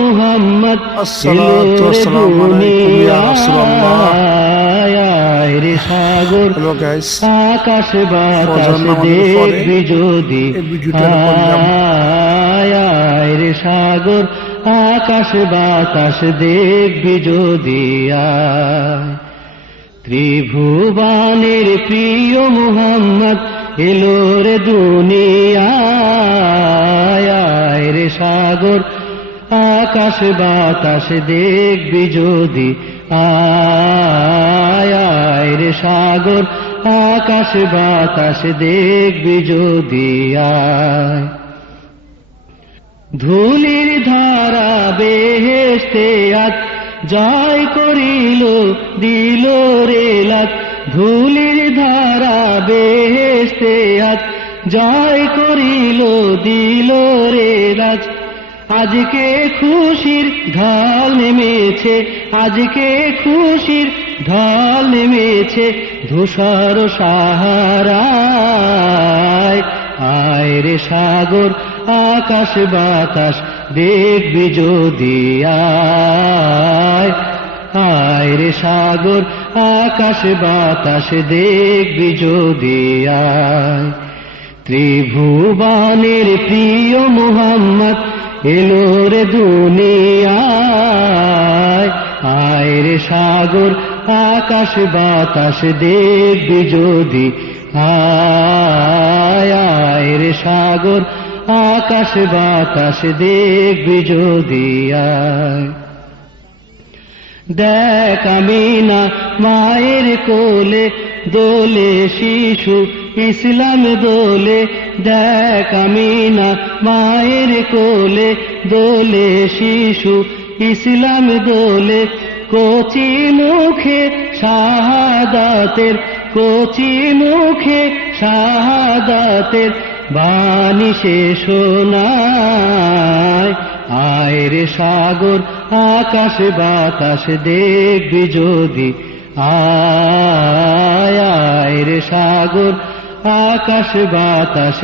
মুহাম্মদ আসসালাতু ওয়াসসালামু আলাইকুম ইয়া রাসূলুল্লাহ। রে সাগর হ্যালো গাইস, আকাশ বাতাস ফজর নামাজের পরে দেখবি যদি এই ভিডিওটা করলাম। রে সাগর আকাশ বাতাস দেখবি যদি ত্রিভুবনের প্রিয় মুহাম্মদ এলো রে দুনিয়ায় রে সাগর আকাশ বাতাস দেখবি যদি রে সাগর আকাশ বাতাস দেখবি যদি ধুলির ধারা বেহেশতে আজ জয় করিল দিল রে লাত ধুলির ধারা বেহেশতে আজ জয় করিল দিল রে রাজ আজকে খুশির ঢল নেমেছে আজকে খুশির ঢল নেমেছে ধূসর সাহারায় আয় রে সাগর আকাশ বাতাস দেখবি যদি আয় রে সাগর আকাশ বাতাস দেখবি যদি ত্রিভুবনের প্রিয় মুহাম্মদ এলো রে দুনিয়ায় আয় রে সাগর আকাশ বাতাস দেখবি যদি আয় রে সাগর আকাশ বাতাস দেখবি যদি দেখ আমিনা মায়ের কোলে দোলে শিশু ইসলাম দোলে দেখ আমিনা মায়ের কোলে দোলে শিশু ইসলাম দোলে কচি মুখে শাহাদাতের কচি মুখে শাহাদাতের বাণী সে শোনায় আয় রে সাগর আকাশ বাতাস দেখবি যদি আয় রে সাগর আকাশ বাতাস